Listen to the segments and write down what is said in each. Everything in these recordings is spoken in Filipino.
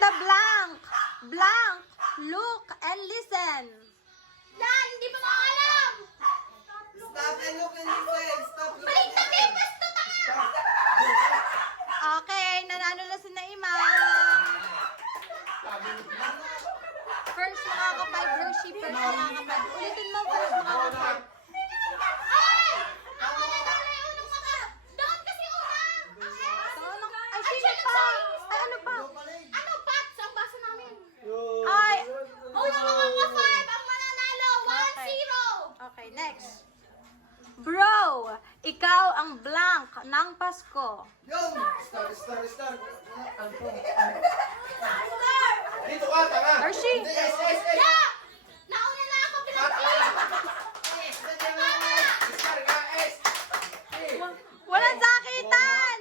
the blank. Blank. Look and listen. Yan, hindi pa maalam. Stop and look and listen. Stop, look Balik and na listen. best to tanga. Okay, nanalo na si Naima. First makakapag Roshi. First makakapag. Ulitin mo first makakapag. Ay! Ako na daw na yung unang maka. Doon kasi unang. Ay, sino pa? Ay, ano pa? Ano, Pats? Ang basa namin. Ay, Unang mga 5 ang mananalo. Okay. 1-0. okay, next. Bro, ikaw ang blank ng Pasko. Yung! Star. Dito ka, tanga! Hershey. Hindi, S. Yeah! Nauna na ako pinag-team. Star ka, S. Walang sakitan!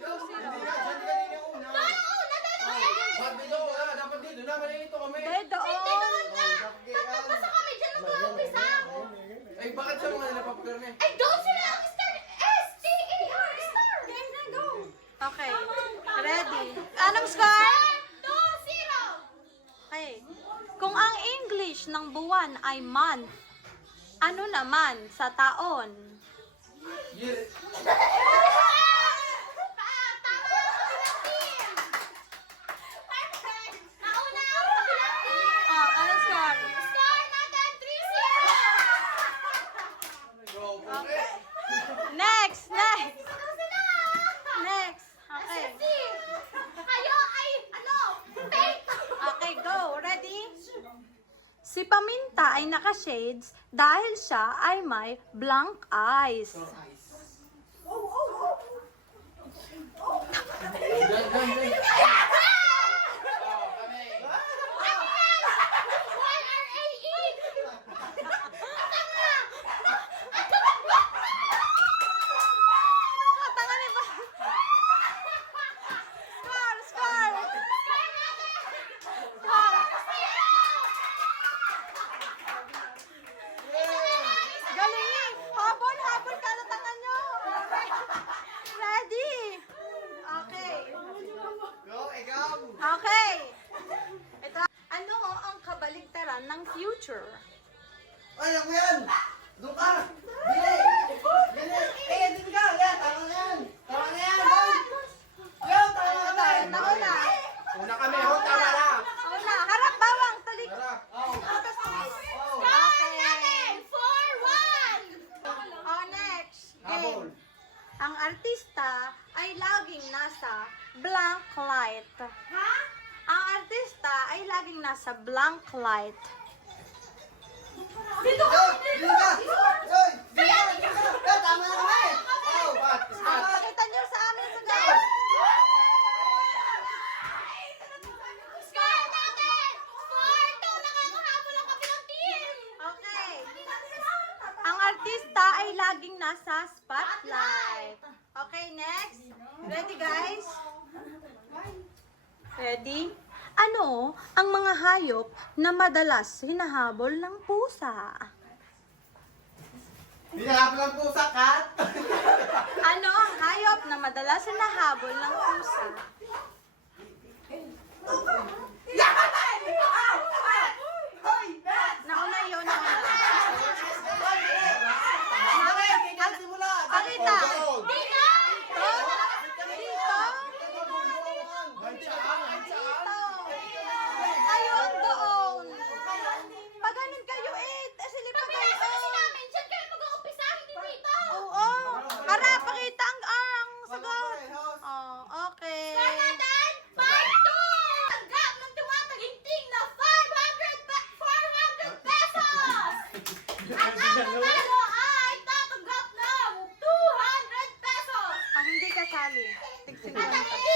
Yung, hindi ka, dyan kanina una. Sabi daw, wala, dapat dito na, malilito kami. Dahil doon. Tatapos kami dyan mag-uumpisa. Ay, bakit sa mga nila papagarne? Ay, doon sila ang star. S-T-A-R. Star. Game na, go. Okay, ready. Anong score? 2-0. Okay. Kung ang English ng buwan ay month, ano naman sa taon? Year. Tama ako ng team. Perfect. Nauna ako ng team. Oh, anong score? Score natin 3-0. Go, okay. Next! Ito sila. Next! Okay. Kasi kayo ay ano? Fake. Okay, go. Ready? Si Paminta ay naka-shades dahil siya ay may blank eyes. Dyan. Tanga ni ba? Score! Score! Score! Galing! Habol! Habol ka na tanga nyo! Ready? Okay. Go, ikaw. Okay. Ito. Ano ang kabaligtaran ng future? Ay, ako yan. Doon ka. Bili. Dito ka. Yan, tama na yan. Tama na yan. Yo, tama ka ba? Nauna. Una kami, ho, tama na. Una. Harap bawang. Tulik. Tara. Oh. Okay. Natin 4-1. Oh, next. Habol. Game. Ang artista ay laging nasa blank light. Ha? Ang artista ay laging nasa blank light. Dito ka. Dito ka. Yoy. Dito ka. Tama na kami. Oh, bat. Pakita nyo sa amin sa guys. Score natin 4-2. Nakakahabol ang kabilang team. Okay. Ang artista ay laging nasa spotlight. Okay, next. Ready, guys? Ready? Ano ang mga hayop na madalas hinahabol ng pusa? Hinahabol ang pusa, kat. Ano ang hayop na madalas hinahabol ng pusa? Nauna yun, nauna. Pakita. Go. Dito. Dito. Ayun, doon. Pag ganun kayo silipan kayo. Pinasa kasi namin. Diyan kayo mag-uumpisa. Hindi dito. Oo. Para pakita ang sagot. Oh, okay. Score natin 5-2. Tanggap ng tumataging na 400 pesos. At ang nanalo ay tatanggap ng 200 pesos. Hindi kasali. At ang Tigsigan. hindi